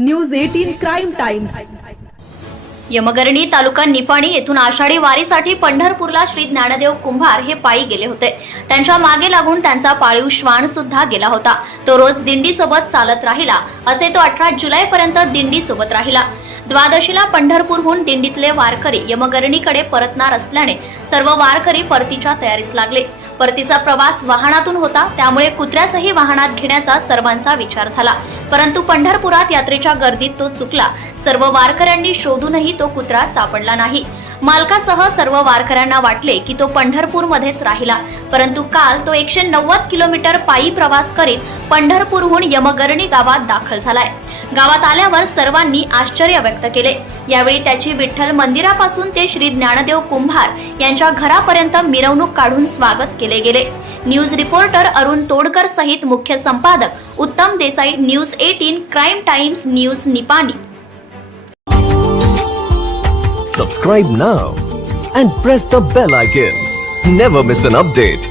News 18 crime times. Yamagarni taluka Nipani येथून आषाढी वारीसाठी पंढरपूरला श्री ज्ञानदेव कुंभार हे पायी गेले होते। त्यांच्या मागे लागून त्यांचा पाळीव श्वान सुद्धा गेला होता। तो रोज दिंडी सोबत चालत राहिला, असे तो 18 जुलै पर्यंत दिंडी सोबत राहिला। द्वादशीला पंढरपूरहून दिंडीतले वारकरी यमगरणीकडे परतणार असल्याने सर्व वारकरी परतीच्या तयारीस लागले। परतीचा प्रवास वाहनातून होता, त्यामुळे कुत्र्यासही वाहनात घेण्याचा सर्वांचा विचार झाला, परंतु पंढरपुरात यात्रेच्या गर्दीत तो चुकला। सर्व वारकऱ्यांनी शोधूनही तो कुत्रा सापडला नाही। मालकासह सर्व वारकऱ्यांना वाटले की तो पंढरपूरमध्येच राहिला, परंतु काल तो 190 किलोमीटर पायी प्रवास करीत पंढरपूरहून यमगरणी गावात दाखल झालाय। गावात आल्यावर सर्वांनी आश्चर्य व्यक्त केले। यावेळी त्याची विठ्ठल मंदिरापासून ते श्री ज्ञानदेव कुंभार यांच्या घरापर्यंत मिरवणूक काढून स्वागत केले गेले। न्यूज रिपोर्टर अरुण तोडकर सहित मुख्य संपादक उत्तम Desai, news 18 crime times, news Nipani. Subscribe now and press the bell icon. Never miss an update.